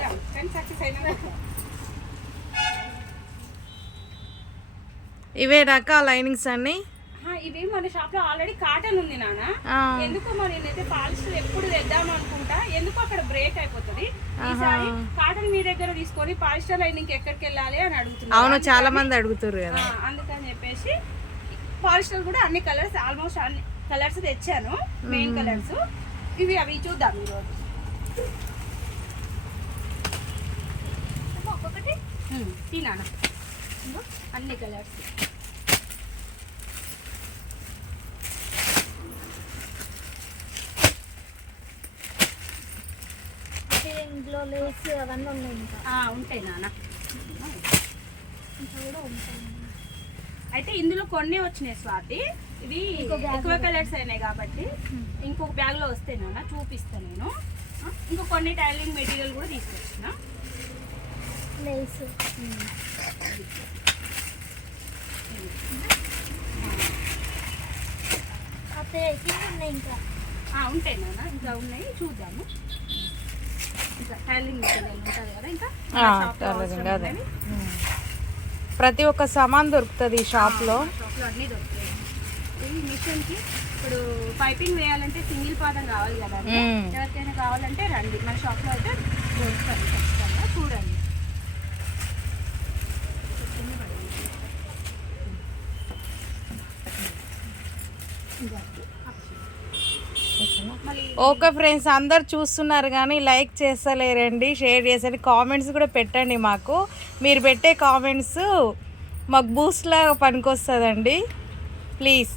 చూద్దాం కానీ సక్సెస్ అయినా. ఇవే రకాల లైనింగ్స్ అన్ని. ఇవి మన షాప్ లో ఆల్రెడీ కాటన్ ఉంది నాన్న. ఎందుకో మరి నేనైతే పాలిస్టర్ ఎప్పుడు తెద్దాం అనుకుంటా, ఎందుకో అక్కడ బ్రేక్ అయిపోతుంది. ఈసారి కాటన్ మీ దగ్గర తీసుకొని పాలిస్టర్ లైనింగ్ ఎక్కడికి వెళ్ళాలి అని అడుగుతున్నారు. అవును, చాలా మంది అడుగుతారు కదా. అందుకని చెప్పేసి పాలిస్టర్ కూడా అన్ని కలర్స్, ఆల్మోస్ట్ అన్ని కలర్స్ తెచ్చాను, మెయిన్ కలర్స్. అవి చూద్దాం ఈరోజు. ఒక్కొక్కటి తినాను అన్ని కలర్స్. ఇందులో లేస్ అవన్నీ ఉన్నాయి ఇంకా ఉంటాయి నాన్న, కూడా ఉంటాయి. అయితే ఇందులో కొన్ని వచ్చినాయి స్వాతి, ఇవి ఎక్కువ కలర్స్ అయినాయి కాబట్టి ఇంకొక బ్యాగ్లో వస్తాయి నాన్న, చూపిస్తాను నేను. ఇంకో కొన్ని టైలింగ్ మెటీరియల్ కూడా తీసుకొచ్చిన లేస్. ఉన్నాయి ఇంకా ఉంటాయి నాన్న, ఇంకా ఉన్నాయి చూద్దాము. ఇంకా టైలింగ్ మెటీరియల్ ఉంటుంది కదా, ఇంకా అదే ప్రతి ఒక్క సామాన్ దొరుకుతుంది ఈ షాప్లో. అన్నీ దొరుకుతాయి. ఈ మిషన్కి ఇప్పుడు పైపింగ్ వేయాలంటే సింగిల్ పాదం కావాలి కదా, ఎవరికైనా కావాలంటే రండి, మన షాప్లో అయితే దొరుకుతుంది ఖచ్చితంగా. చూడండి, ఓకే ఫ్రెండ్స్, అందరు చూస్తున్నారు కానీ లైక్ చేస్తలేరండి, షేర్ చేసండి, కామెంట్స్ కూడా పెట్టండి మాకు. మీరు పెట్టే కామెంట్స్ మాకు బూస్ట్లా పనికొస్తుందండి, ప్లీజ్.